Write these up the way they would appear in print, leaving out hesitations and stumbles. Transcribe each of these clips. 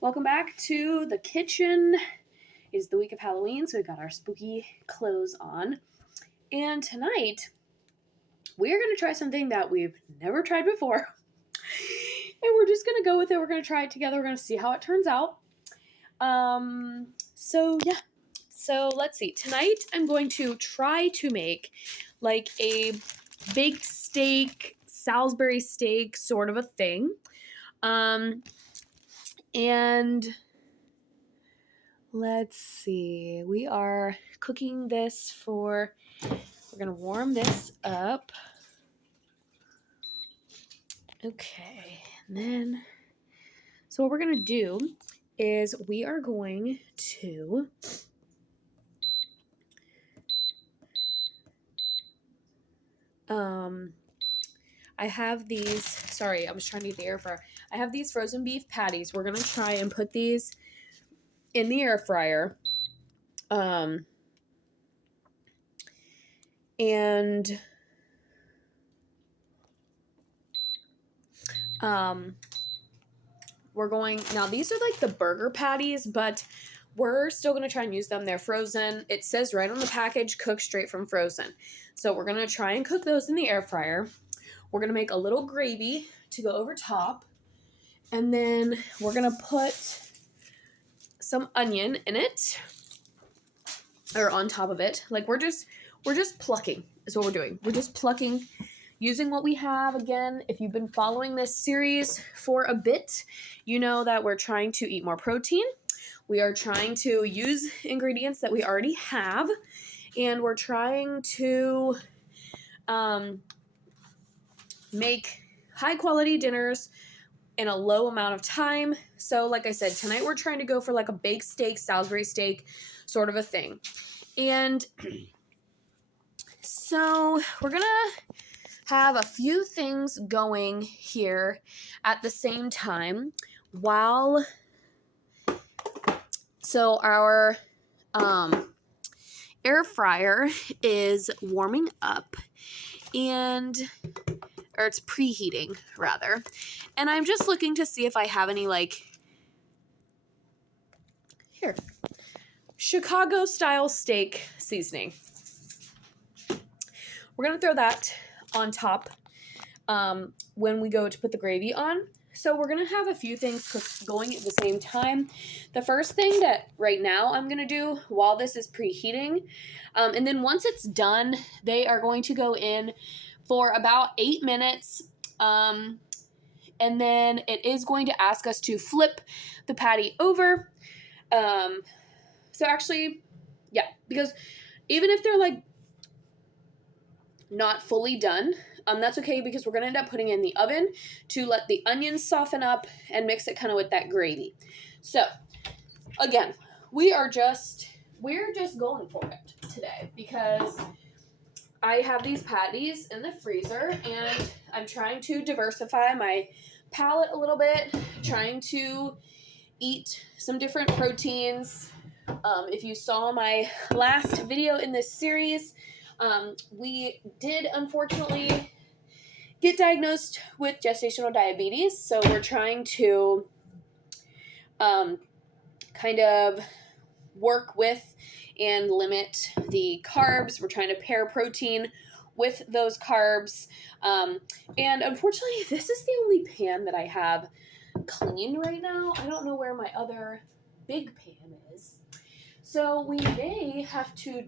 Welcome back to the kitchen. It is the week of Halloween, so we've got our spooky clothes on. And tonight, we're going to try something that we've never tried before. And we're just going to go with it. We're going to try it together. We're going to see how it turns out. So let's see. Tonight, I'm going to try to make like a baked steak, Salisbury steak sort of a thing. And let's see. We are cooking this we're going to warm this up. Okay. And then, so what we're going to do is we are going to I have these, sorry, I was trying to get the air fryer. I have these frozen beef patties. We're going to try and put these in the air fryer. And we're going, now these are like the burger patties, but we're still going to try and use them. They're frozen. It says right on the package, cook straight from frozen. So we're going to try and cook those in the air fryer. We're going to make a little gravy to go over top. And then we're going to put some onion in it, or on top of it. Like we're just plucking is what we're doing. We're just plucking using what we have. Again, if you've been following this series for a bit, you know that we're trying to eat more protein. We are trying to use ingredients that we already have, and we're trying to make high quality dinners in a low amount of time. So like I said, tonight we're trying to go for like a baked steak, Salisbury steak sort of a thing. And so we're gonna have a few things going here at the same time while, so our air fryer is warming up or it's preheating rather. And I'm just looking to see if I have any here, Chicago style steak seasoning. We're going to throw that on top when we go to put the gravy on. So we're going to have a few things going at the same time. The first thing that right now I'm going to do while this is preheating, and then once it's done, they are going to go in for about 8 minutes. And then it is going to ask us to flip the patty over. So actually, yeah, because even if they're like not fully done, that's okay because we're going to end up putting it in the oven to let the onions soften up and mix it kind of with that gravy. So again, we're just going for it today because I have these patties in the freezer and I'm trying to diversify my palate a little bit, trying to eat some different proteins. If you saw my last video in this series, we did unfortunately get diagnosed with gestational diabetes, so we're trying to kind of work with and limit the carbs. We're trying to pair protein with those carbs. And unfortunately, this is the only pan that I have clean right now. I don't know where my other big pan is. So we may have to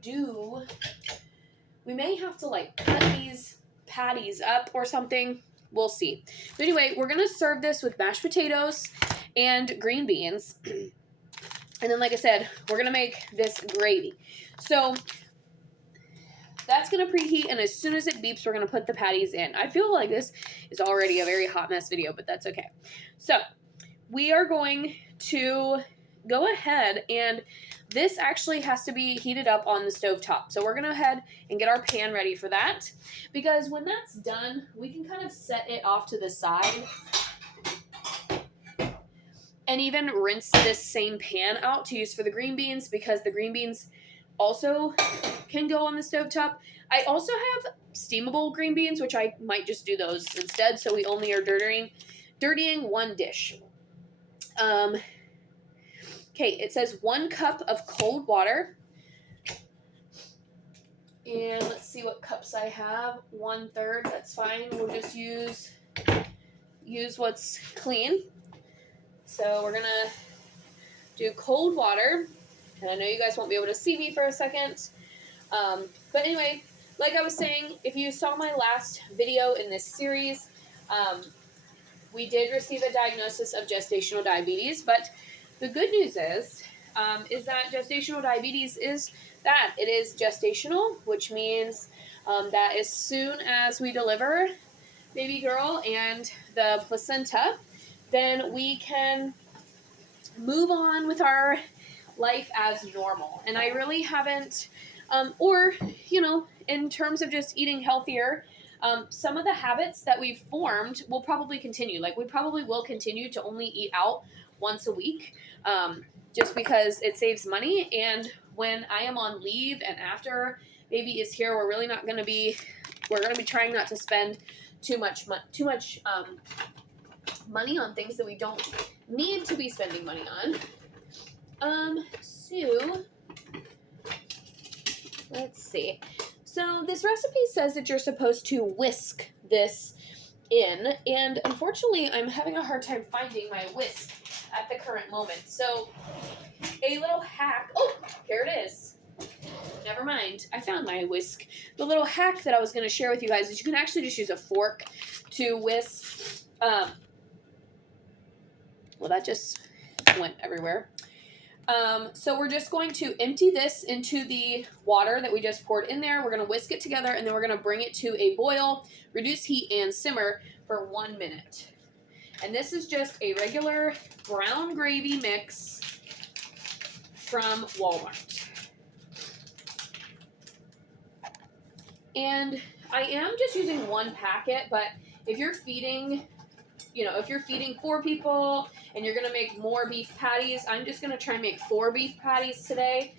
like cut these patties up or something. We'll see. But anyway, we're going to serve this with mashed potatoes and green beans. And then, like I said, we're going to make this gravy. So that's going to preheat, and as soon as it beeps, we're going to put the patties in. I feel like this is already a very hot mess video, but that's okay. So we are going to go ahead, and this actually has to be heated up on the stove top. So we're going to go ahead and get our pan ready for that, because when that's done, we can kind of set it off to the side and even rinse this same pan out to use for the green beans, because the green beans also can go on the stovetop. I also have steamable green beans, which I might just do those instead, so we only are dirtying one dish. Okay, it says 1 cup of cold water. And let's see what cups I have. 1/3, that's fine. We'll just use what's clean. So we're gonna do cold water. And I know you guys won't be able to see me for a second. But anyway, like I was saying, if you saw my last video in this series, we did receive a diagnosis of gestational diabetes. But the good news is that gestational diabetes is that it is gestational, which means that as soon as we deliver baby girl and the placenta, then we can move on with our life as normal. And I really haven't, or, you know, in terms of just eating healthier, some of the habits that we've formed will probably continue. Like, we probably will continue to only eat out once a week, just because it saves money. And when I am on leave and after baby is here, we're really not going to be, we're going to be trying not to spend too much money on things that we don't need to be spending money on. So let's see. So this recipe says that you're supposed to whisk this in, and unfortunately I'm having a hard time finding my whisk at the current moment. So a little hack, oh, here it is. Never mind, I found my whisk. The little hack that I was going to share with you guys is you can actually just use a fork to whisk. Well, that just went everywhere. So we're just going to empty this into the water that we just poured in there. We're going to whisk it together, and then we're going to bring it to a boil, reduce heat, and simmer for 1 minute. And this is just a regular brown gravy mix from Walmart. And I am just using 1 packet, but if you're feeding, you know, if you're feeding 4 people and you're going to make more beef patties, I'm just going to try and make 4 beef patties today.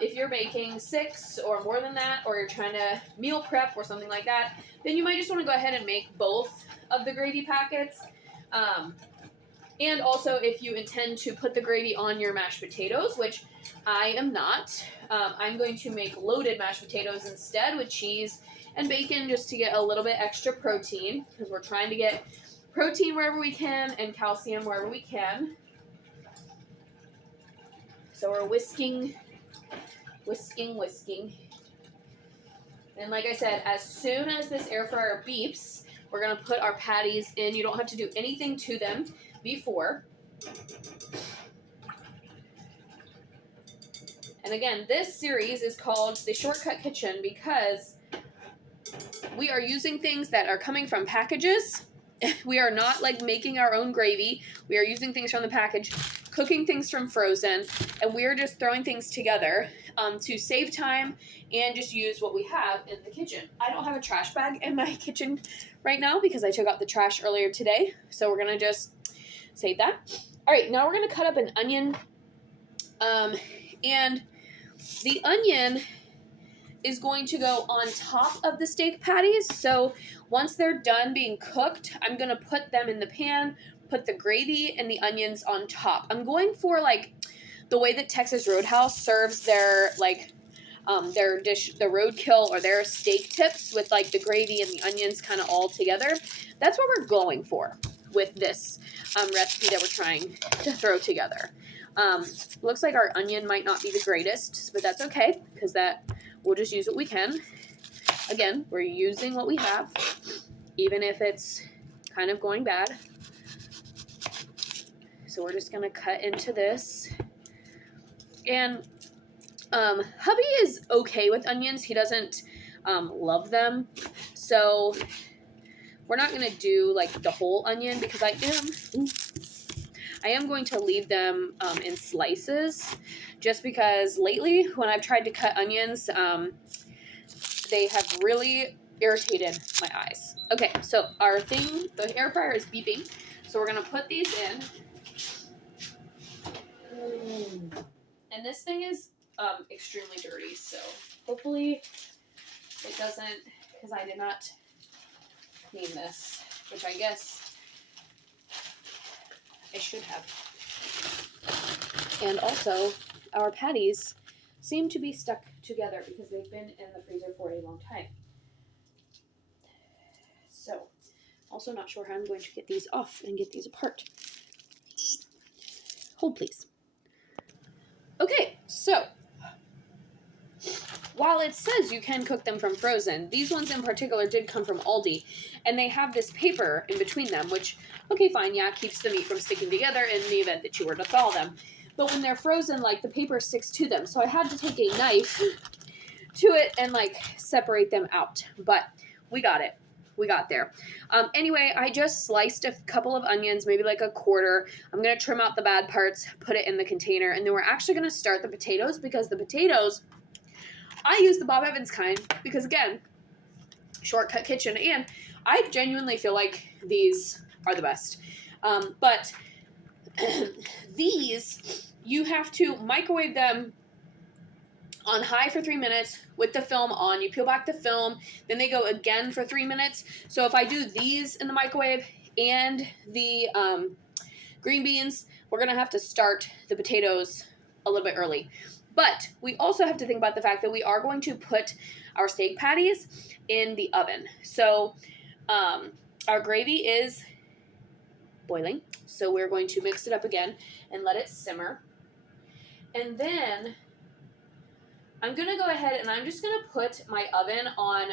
If you're making 6 or more than that, or you're trying to meal prep or something like that, then you might just want to go ahead and make both of the gravy packets. And also, if you intend to put the gravy on your mashed potatoes, which I am not, I'm going to make loaded mashed potatoes instead with cheese and bacon just to get a little bit extra protein, because we're trying to get protein wherever we can and calcium wherever we can. So we're whisking. And like I said, as soon as this air fryer beeps, we're going to put our patties in. You don't have to do anything to them before. And again, this series is called The Shortcut Kitchen because we are using things that are coming from packages. We are not like making our own gravy. We are using things from the package, cooking things from frozen, and we are just throwing things together to save time and just use what we have in the kitchen. I don't have a trash bag in my kitchen right now because I took out the trash earlier today. So we're going to just save that. All right, now we're going to cut up an onion. And the onion is going to go on top of the steak patties. So once they're done being cooked, I'm going to put them in the pan, put the gravy and the onions on top. I'm going for like the way that Texas Roadhouse serves their like their dish, the roadkill or their steak tips with like the gravy and the onions kind of all together. That's what we're going for with this recipe that we're trying to throw together. Looks like our onion might not be the greatest, but that's okay because that we'll just use what we can. Again, we're using what we have, even if it's kind of going bad. So we're just going to cut into this. And hubby is okay with onions. He doesn't love them. So we're not going to do like the whole onion because I am going to leave them in slices just because lately when I've tried to cut onions, they have really irritated my eyes. Okay, so the air fryer is beeping. So we're going to put these in. And this thing is extremely dirty, so hopefully it doesn't, because I did not clean this, which I guess I should have. And also, our patties seem to be stuck together because they've been in the freezer for a long time. So, also not sure how I'm going to get these off and get these apart. Hold, please. Okay, so while it says you can cook them from frozen, these ones in particular did come from Aldi, and they have this paper in between them, which, okay, fine, yeah, keeps the meat from sticking together in the event that you were to thaw them. But when they're frozen, like, the paper sticks to them, so I had to take a knife to it and, like, separate them out. But we got it. We got there. Anyway, I just sliced a couple of onions, maybe like a quarter. I'm going to trim out the bad parts, put it in the container, and then we're actually going to start the potatoes, because the potatoes, I use the Bob Evans kind because, again, shortcut kitchen, and I genuinely feel like these are the best. But these, you have to microwave them on high for 3 minutes with the film on. You peel back the film, then they go again for 3 minutes. So if I do these in the microwave and the green beans, we're going to have to start the potatoes a little bit early. But we also have to think about the fact that we are going to put our steak patties in the oven. So our gravy is boiling, so we're going to mix it up again and let it simmer. And then I'm going to go ahead and I'm just going to put my oven on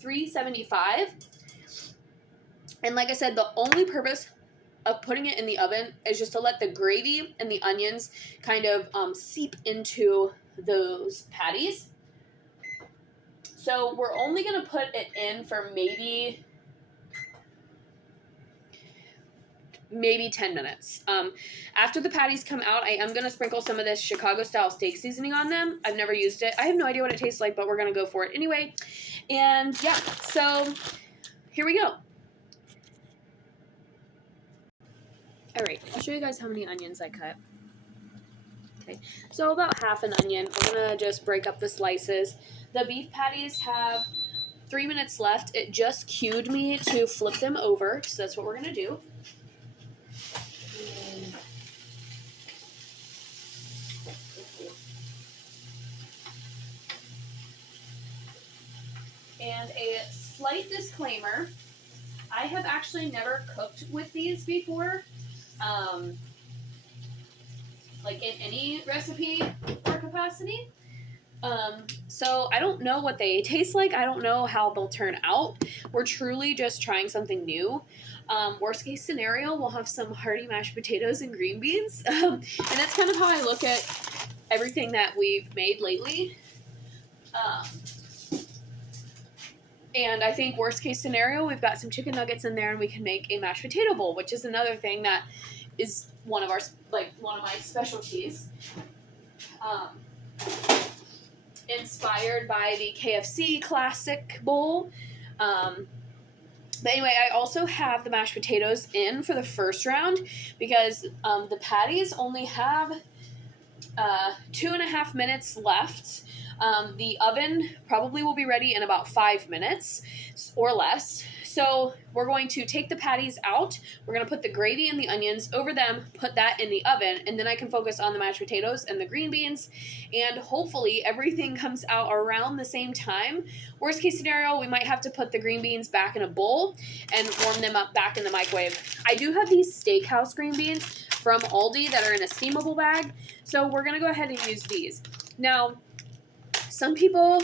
375. And like I said, the only purpose of putting it in the oven is just to let the gravy and the onions kind of seep into those patties. So we're only going to put it in for maybe 10 minutes. After the patties come out, I am going to sprinkle some of this Chicago-style steak seasoning on them. I've never used it. I have no idea what it tastes like, but we're going to go for it anyway. And yeah, so here we go. All right, I'll show you guys how many onions I cut. Okay, so about half an onion. We're going to just break up the slices. The beef patties have 3 minutes left. It just cued me to flip them over, so that's what we're going to do. And a slight disclaimer, I have actually never cooked with these before, like in any recipe or capacity. So I don't know what they taste like. I don't know how they'll turn out. We're truly just trying something new. Worst case scenario, we'll have some hearty mashed potatoes and green beans. And that's kind of how I look at everything that we've made lately. And I think worst case scenario, we've got some chicken nuggets in there and we can make a mashed potato bowl, which is another thing that is one of my specialties. Inspired by the KFC classic bowl. But anyway, I also have the mashed potatoes in for the first round because the patties only have 2.5 minutes left. The oven probably will be ready in about 5 minutes or less. So we're going to take the patties out. We're going to put the gravy and the onions over them, put that in the oven, and then I can focus on the mashed potatoes and the green beans. And hopefully everything comes out around the same time. Worst case scenario, we might have to put the green beans back in a bowl and warm them up back in the microwave. I do have these steakhouse green beans from Aldi that are in a steamable bag. So we're going to go ahead and use these. Now, some people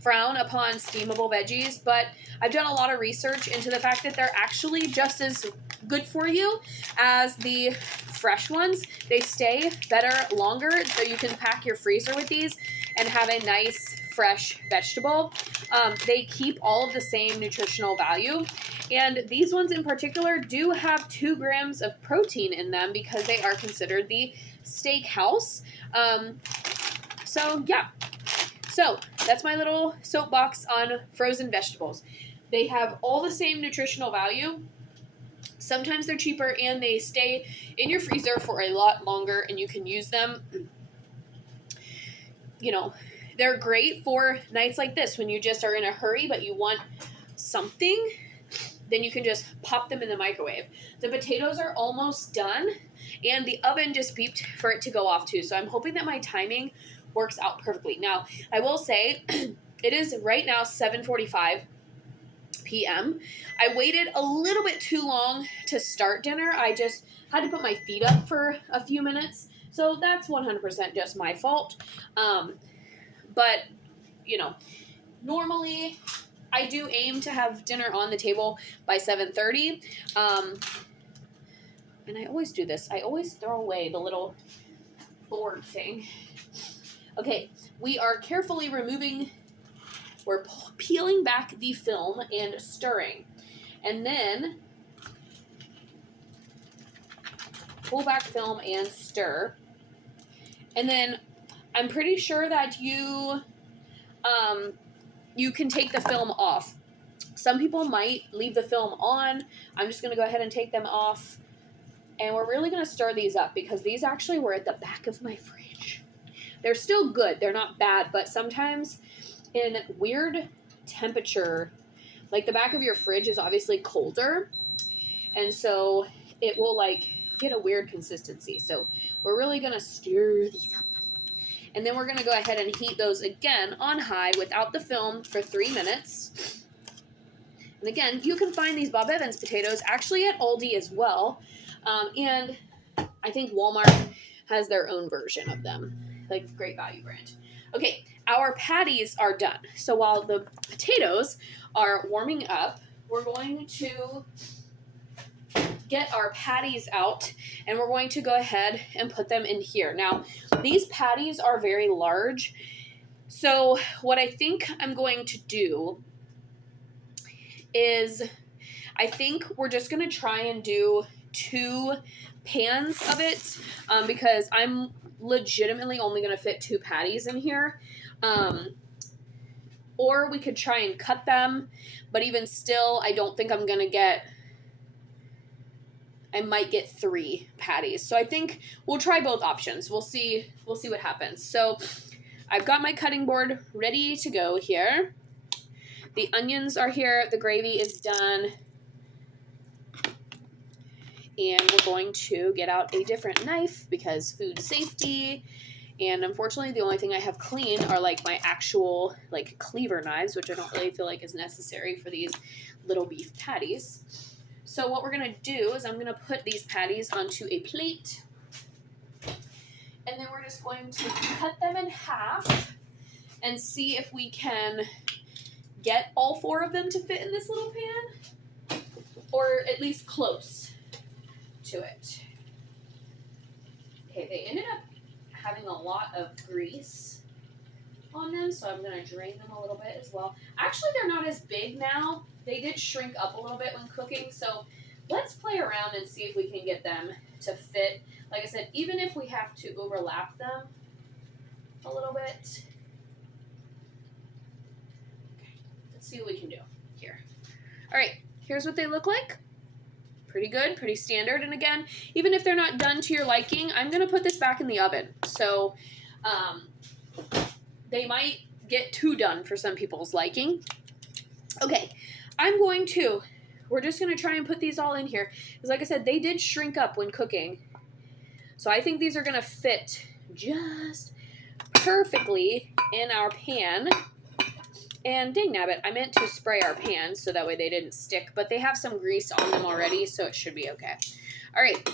frown upon steamable veggies, but I've done a lot of research into the fact that they're actually just as good for you as the fresh ones. They stay better longer, so you can pack your freezer with these and have a nice fresh vegetable. They keep all of the same nutritional value, and these ones in particular do have 2 grams of protein in them because they are considered the steakhouse. So yeah. So that's my little soapbox on frozen vegetables. They have all the same nutritional value. Sometimes they're cheaper and they stay in your freezer for a lot longer and you can use them. You know, they're great for nights like this when you just are in a hurry but you want something. then you can just pop them in the microwave. The potatoes are almost done, and the oven just beeped for it to go off too. So I'm hoping that my timing works out perfectly. Now, I will say it is right now 7:45 p.m. I waited a little bit too long to start dinner. I just had to put my feet up for a few minutes. So that's 100% just my fault. But, you know, normally I do aim to have dinner on the table by 7:30. And I always do this. I always throw away the little board thing. Okay, we are carefully removing, we're peeling back the film and stirring. And then pull back film and stir. And then I'm pretty sure that you can take the film off. Some people might leave the film on. I'm just going to go ahead and take them off. And we're really going to stir these up because these actually were at the back of my fridge. They're still good. They're not bad, but sometimes in weird temperature, like the back of your fridge is obviously colder. And so it will like get a weird consistency. So we're really going to stir these up. And then we're going to go ahead and heat those again on high without the film for 3 minutes. And again, you can find these Bob Evans potatoes actually at Aldi as well. And I think Walmart has their own version of them, like Great Value brand. Okay, our patties are done. So while the potatoes are warming up, we're going to get our patties out, and we're going to go ahead and put them in here. Now, these patties are very large, so what I think I'm going to do is I think we're just going to try and do 2 pans of it because I'm legitimately only going to fit 2 patties in here. Or we could try and cut them, but even still, I don't think I'm going to get... I might get 3 patties. So I think we'll try both options. We'll see what happens. So I've got my cutting board ready to go here. The onions are here. The gravy is done. And we're going to get out a different knife because food safety. And unfortunately, the only thing I have clean are like my actual like cleaver knives, which I don't really feel like is necessary for these little beef patties. So what we're going to do is I'm going to put these patties onto a plate. And then we're just going to cut them in half and see if we can get all 4 of them to fit in this little pan. Or at least close to it. Okay, they ended up having a lot of grease on them, so I'm going to drain them a little bit as well. Actually, they're not as big now. They did shrink up a little bit when cooking, so let's play around and see if we can get them to fit. Like I said, even if we have to overlap them a little bit. Okay, let's see what we can do here. All right, here's what they look like. Pretty good, pretty standard. And again, even if they're not done to your liking, I'm going to put this back in the oven. So they might get too done for some people's liking. Okay, we're just going to try and put these all in here. Because like I said, they did shrink up when cooking. So I think these are going to fit just perfectly in our pan. And dang nabbit, I meant to spray our pans so that way they didn't stick. But they have some grease on them already, so it should be okay. All right.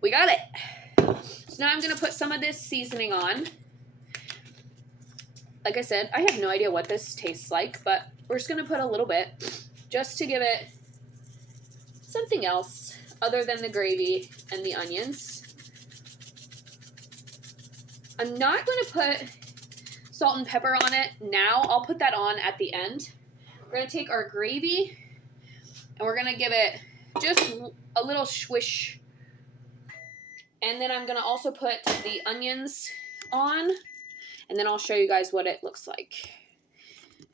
We got it. So now I'm going to put some of this seasoning on. Like I said, I have no idea what this tastes like, but we're just going to put a little bit just to give it something else other than the gravy and the onions. I'm not going to put salt and pepper on it now. I'll put that on at the end. We're going to take our gravy and we're going to give it just a little swish. And then I'm going to also put the onions on, and then I'll show you guys what it looks like.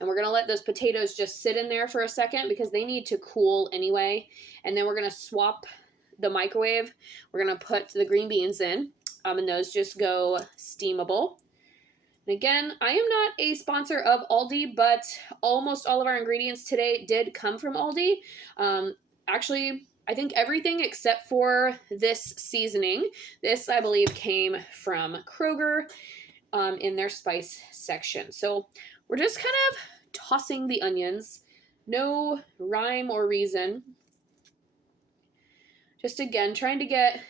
And we're going to let those potatoes just sit in there for a second because they need to cool anyway. And then we're going to swap the microwave. We're going to put the green beans in, and those just go steamable. And again, I am not a sponsor of Aldi, but almost all of our ingredients today did come from Aldi. Actually, I think everything except for this seasoning. This, I believe, came from Kroger in their spice section. So we're just kind of tossing the onions. No rhyme or reason. Just again, trying to get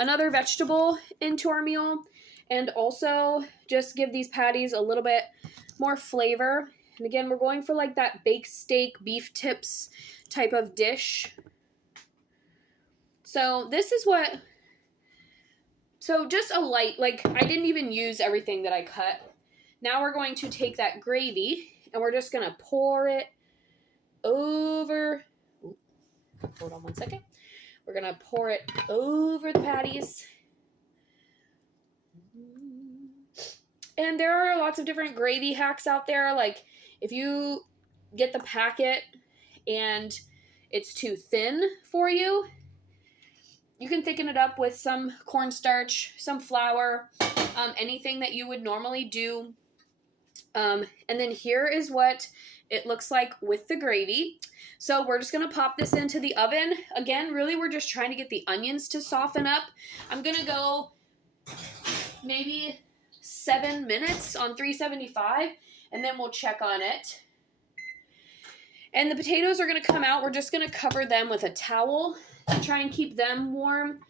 another vegetable into our meal and also just give these patties a little bit more flavor. And again, we're going for like that baked steak, beef tips type of dish. So this is what, so just a light, like I didn't even use everything that I cut. Now we're going to take that gravy and we're just going to pour it over. Hold on one second. We're going to pour it over the patties. And there are lots of different gravy hacks out there. Like if you get the packet and it's too thin for you, you can thicken it up with some cornstarch, some flour, anything that you would normally do. And then here is what it looks like with the gravy. So we're just going to pop this into the oven. Again, really we're just trying to get the onions to soften up. I'm going to go maybe 7 minutes on 375 and then we'll check on it. And the potatoes are going to come out. We're just going to cover them with a towel to try and keep them warm.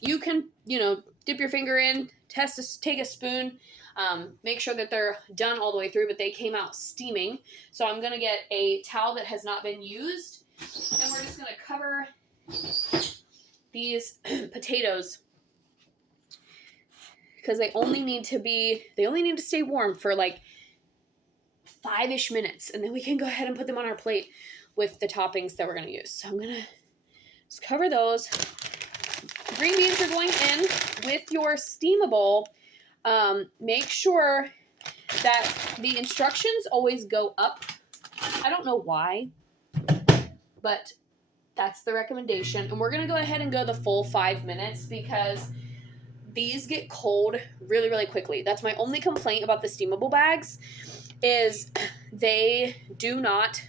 You can, dip your finger in, take a spoon, make sure that they're done all the way through, but they came out steaming. So I'm going to get a towel that has not been used, and we're just going to cover these potatoes because they only need to stay warm for like 5-ish minutes, and then we can go ahead and put them on our plate with the toppings that we're going to use. So I'm going to just cover those. Green beans are going in with your steamable. Make sure that the instructions always go up. I don't know why, but that's the recommendation. And we're going to go ahead and go the full 5 minutes because these get cold really, really quickly. That's my only complaint about the steamable bags is they do not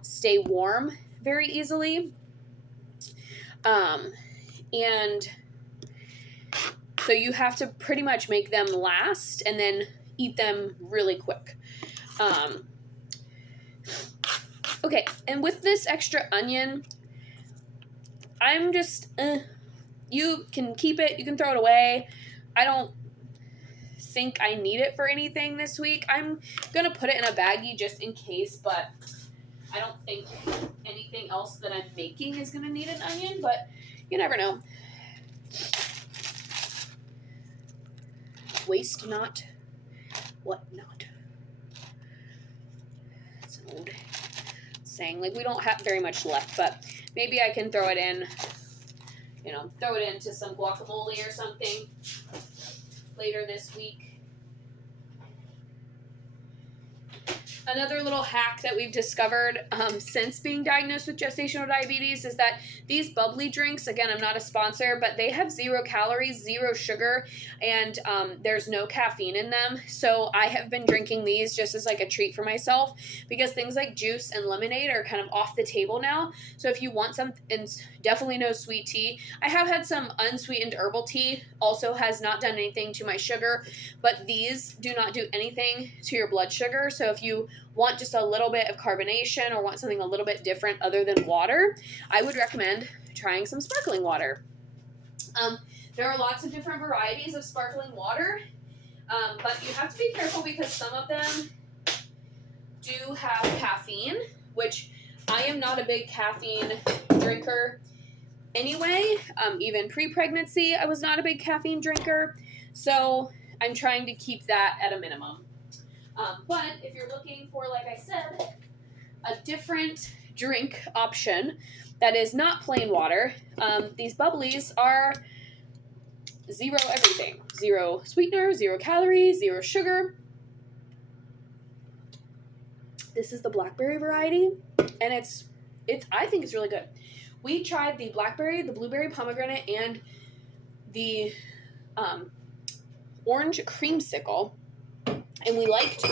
stay warm very easily. And so you have to pretty much make them last and then eat them really quick. Okay, and with this extra onion, I'm just, you can keep it, you can throw it away. I don't think I need it for anything this week. I'm going to put it in a baggie just in case, but I don't think anything else that I'm making is going to need an onion, but you never know. Waste not what not. That's an old saying. Like, we don't have very much left, but maybe I can throw it in, throw it into some guacamole or something later this week. Another little hack that we've discovered since being diagnosed with gestational diabetes is that these bubbly drinks, again, I'm not a sponsor, but they have 0 calories, 0 sugar, and there's no caffeine in them. So I have been drinking these just as like a treat for myself because things like juice and lemonade are kind of off the table now. So if you want some, and definitely no sweet tea. I have had some unsweetened herbal tea, also has not done anything to my sugar, but these do not do anything to your blood sugar. So if you want just a little bit of carbonation or want something a little bit different other than water, I would recommend trying some sparkling water. There are lots of different varieties of sparkling water, but you have to be careful because some of them do have caffeine, which I am not a big caffeine drinker anyway. Even pre-pregnancy, I was not a big caffeine drinker, so I'm trying to keep that at a minimum. But if you're looking for, like I said, a different drink option that is not plain water, these bubblies are 0 everything. 0 sweetener, 0 calories, 0 sugar. This is the blackberry variety, and it's I think it's really good. We tried the blackberry, the blueberry pomegranate, and the orange creamsicle, and we liked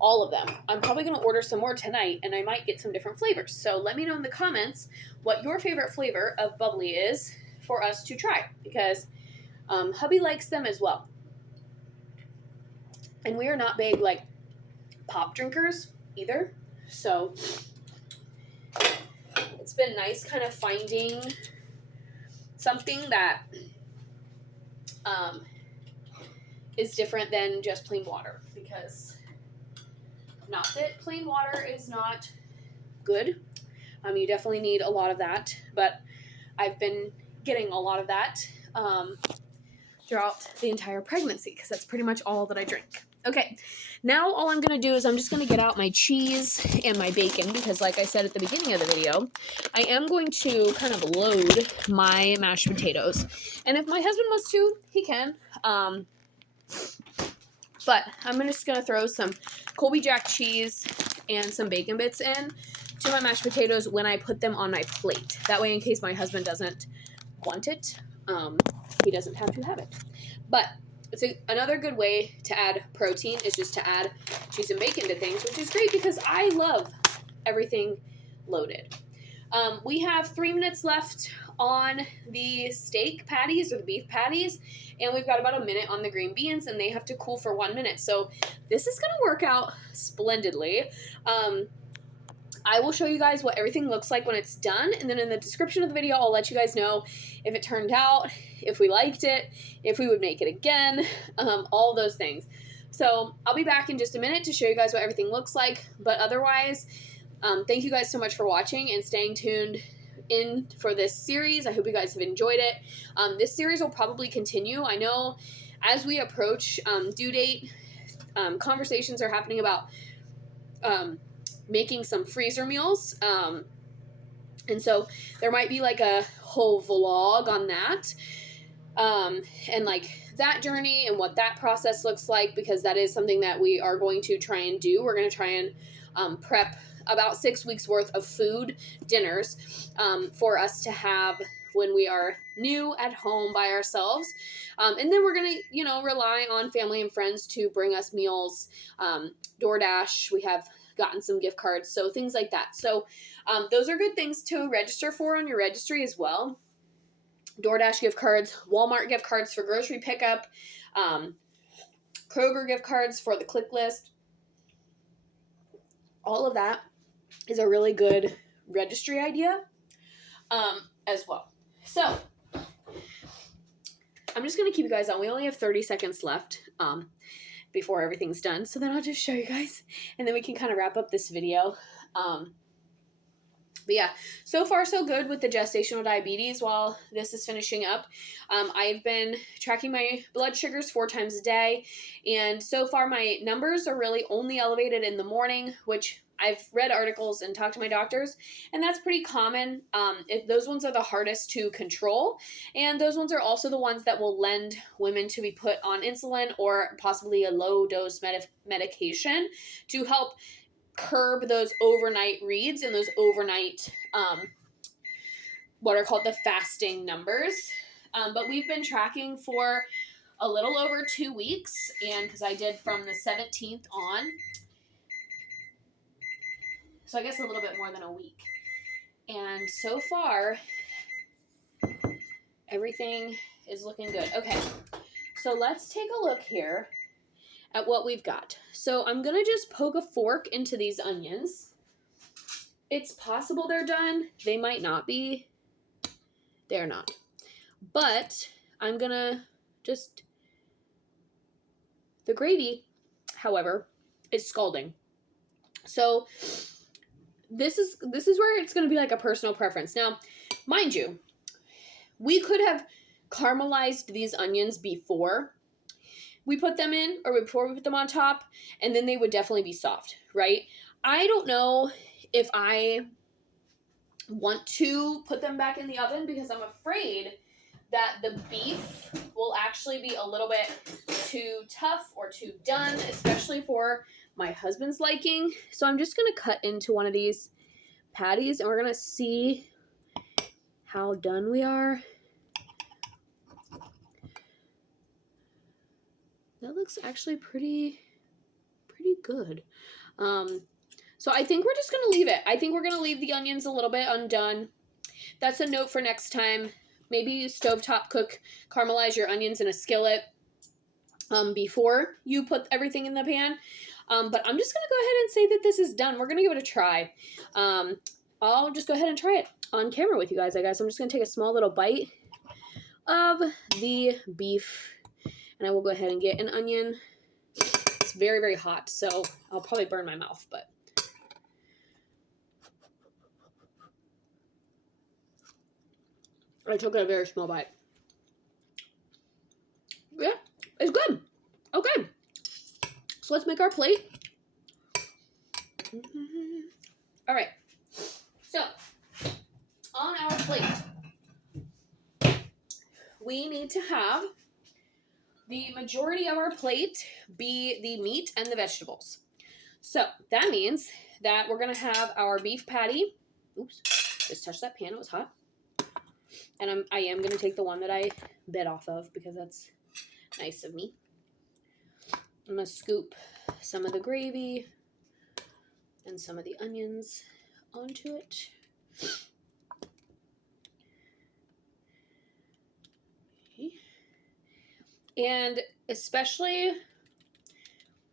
all of them. I'm probably going to order some more tonight, and I might get some different flavors. So let me know in the comments what your favorite flavor of bubbly is for us to try, because hubby likes them as well. And we are not big, like, pop drinkers either. So it's been nice kind of finding something that is different than just plain water, because not that plain water is not good. You definitely need a lot of that, but I've been getting a lot of that throughout the entire pregnancy, because that's pretty much all that I drink. Okay, now all I'm going to do is I'm just going to get out my cheese and my bacon, because like I said at the beginning of the video, I am going to kind of load my mashed potatoes. And if my husband wants to, he can. But I'm just going to throw some Colby Jack cheese and some bacon bits in to my mashed potatoes when I put them on my plate. That way, in case my husband doesn't want it, he doesn't have to have it. But it's another good way to add protein is just to add cheese and bacon to things, which is great because I love everything loaded. We have 3 minutes left on the steak patties or the beef patties, and we've got about a minute on the green beans, and they have to cool for 1 minute. So this is going to work out splendidly. I will show you guys what everything looks like when it's done, and then in the description of the video, I'll let you guys know if it turned out, if we liked it, if we would make it again, all those things. So I'll be back in just a minute to show you guys what everything looks like, but otherwise, thank you guys so much for watching and staying tuned in for this series. I hope you guys have enjoyed it. This series will probably continue. I know as we approach due date, conversations are happening about making some freezer meals. And so there might be like a whole vlog on that. And like that journey and what that process looks like, because that is something that we are going to try and do. We're going to try and prep about 6 weeks worth of food dinners for us to have when we are new at home by ourselves. And then we're going to, rely on family and friends to bring us meals. DoorDash, we have gotten some gift cards, so things like that. So those are good things to register for on your registry as well. DoorDash gift cards, Walmart gift cards for grocery pickup, Kroger gift cards for the click list. All of that is a really good registry idea as well. So I'm just going to keep you guys on. We only have 30 seconds left before everything's done. So then I'll just show you guys, and then we can kind of wrap up this video. But yeah, so far so good with the gestational diabetes while this is finishing up. I've been tracking my blood sugars 4 times a day, and so far my numbers are really only elevated in the morning, which I've read articles and talked to my doctors, and that's pretty common. Those ones are the hardest to control, and those ones are also the ones that will lend women to be put on insulin or possibly a low-dose medication to help curb those overnight reads and those overnight, what are called the fasting numbers. But we've been tracking for a little over 2 weeks, and because I did from the 17th on, so I guess a little bit more than a week. And so far, everything is looking good. Okay, so let's take a look here at what we've got. So I'm going to just poke a fork into these onions. It's possible they're done. They might not be. They're not. But I'm going to just... The gravy, however, is scalding. So this is where it's going to be like a personal preference. Now, mind you, we could have caramelized these onions before we put them in, or before we put them on top, and then they would definitely be soft, right? I don't know if I want to put them back in the oven because I'm afraid that the beef will actually be a little bit too tough or too done, especially for my husband's liking. So I'm just going to cut into one of these patties, and we're going to see how done we are. that looks actually pretty good. So I think we're just going to leave it. I think we're going to leave the onions a little bit undone. That's a note for next time. Maybe stovetop cook, caramelize your onions in a skillet before you put everything in the pan. But I'm just going to go ahead and say that this is done. We're going to give it a try. I'll just go ahead and try it on camera with you guys, I guess. I'm just going to take a small little bite of the beef. And I will go ahead and get an onion. It's very, very hot, so I'll probably burn my mouth, but... I took a very small bite. Yeah, it's good. Okay. So let's make our plate. All right. So, on our plate, we need to have the majority of our plate be the meat and the vegetables. So, that means that we're going to have our beef patty. Oops, just touched that pan. It was hot. And I am going to take the one that I bit off of because that's nice of me. I'm going to scoop some of the gravy and some of the onions onto it. Okay. And especially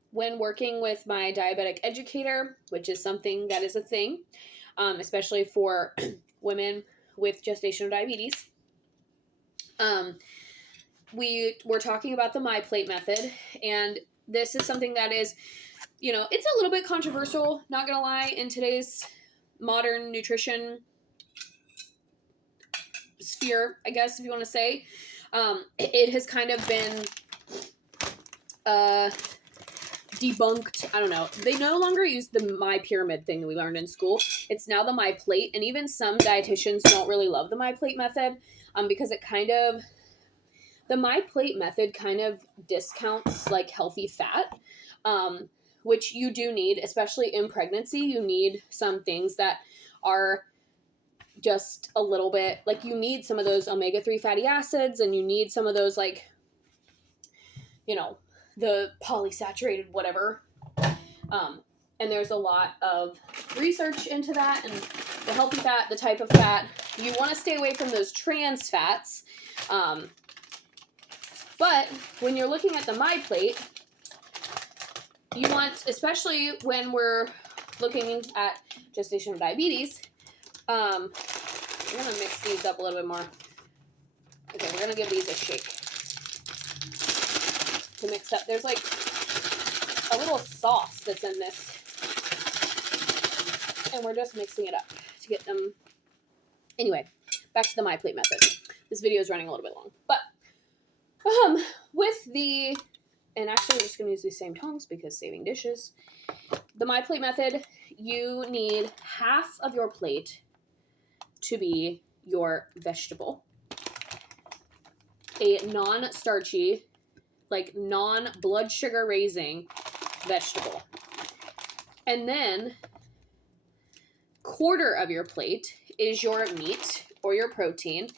when working with my diabetic educator, which is something that is a thing, especially for women with gestational diabetes. We were talking about the My Plate method, and this is something that is, you know, it's a little bit controversial, not gonna lie, in today's modern nutrition sphere, I guess, if you want to say. It has kind of been debunked. I don't know. They no longer use the My Pyramid thing that we learned in school. It's now the My Plate, and even some dietitians don't really love the My Plate method because it kind of, the My Plate method kind of discounts like healthy fat, which you do need, especially in pregnancy. You need some things that are just a little bit, like you need some of those omega-3 fatty acids, and you need some of those, like, you know, the polysaturated whatever. And there's a lot of research into that, and the healthy fat, the type of fat. You want to stay away from those trans fats. But when you're looking at the My Plate, you want, especially when we're looking at gestational diabetes, I'm going to mix these up a little bit more. Okay, we're going to give these a shake to mix up. There's like a little sauce that's in this, and we're just mixing it up to get them. Anyway, back to the My Plate method. This video is running a little bit long, but with the, and actually we're just going to use these same tongs because saving dishes. The My Plate method, you need half of your plate to be your vegetable, a non-starchy, like non-blood sugar raising vegetable, and then quarter of your plate is your meat or your protein.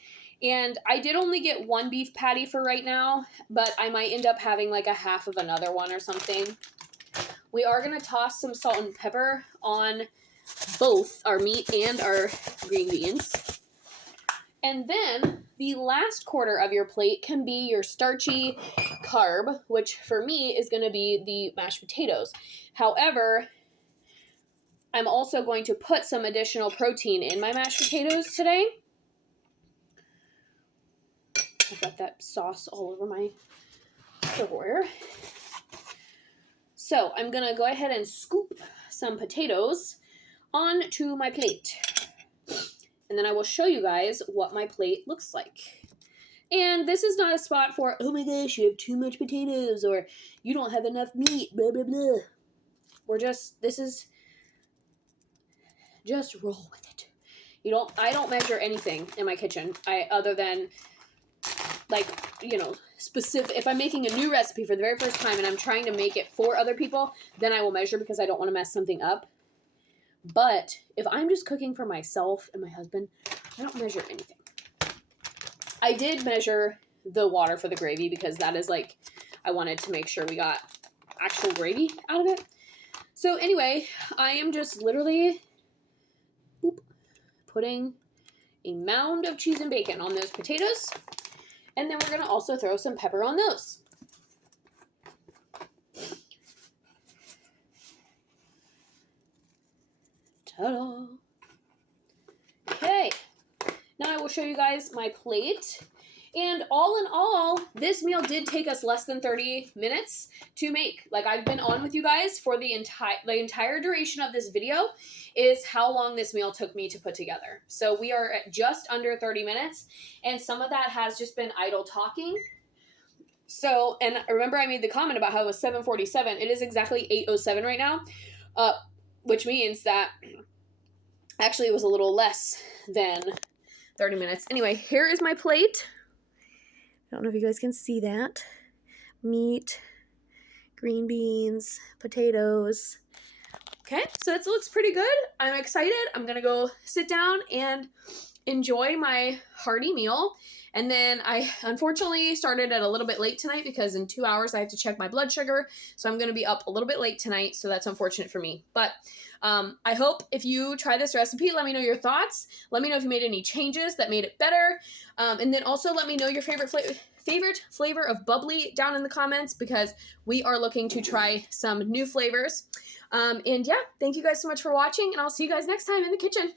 And I did only get one beef patty for right now, but I might end up having like a half of another one or something. We are going to toss some salt and pepper on both our meat and our green beans. And then the last quarter of your plate can be your starchy carb, which for me is going to be the mashed potatoes. However, I'm also going to put some additional protein in my mashed potatoes today. I've got that sauce all over my silverware. So I'm going to go ahead and scoop some potatoes onto my plate. And then I will show you guys what my plate looks like. And this is not a spot for, oh my gosh, you have too much potatoes, or you don't have enough meat, blah, blah, blah. This is, just roll with it. I don't measure anything in my kitchen, other than, like, you know, specific. If I'm making a new recipe for the very first time and I'm trying to make it for other people, then I will measure because I don't want to mess something up. But if I'm just cooking for myself and my husband, I don't measure anything. I did measure the water for the gravy because that is like I wanted to make sure we got actual gravy out of it. So anyway, I am just literally putting a mound of cheese and bacon on those potatoes. And then we're going to also throw some pepper on those. Ta-da! Okay, now I will show you guys my plate. And all in all, this meal did take us less than 30 minutes to make. Like, I've been on with you guys for the entire duration of this video is how long this meal took me to put together. So we are at just under 30 minutes, and some of that has just been idle talking. So, and remember I made the comment about how it was 7:47. It is exactly 8:07 right now, which means that actually it was a little less than 30 minutes. Anyway, here is my plate. I don't know if you guys can see that. Meat, green beans, potatoes. Okay, so it looks pretty good. I'm excited. I'm going to go sit down and enjoy my hearty meal. And then I unfortunately started at a little bit late tonight because in 2 hours I have to check my blood sugar. So I'm going to be up a little bit late tonight. So that's unfortunate for me. But I hope if you try this recipe, let me know your thoughts. Let me know if you made any changes that made it better. And then also let me know your favorite flavor of bubbly down in the comments, because we are looking to try some new flavors. And yeah, thank you guys so much for watching, and I'll see you guys next time in the kitchen.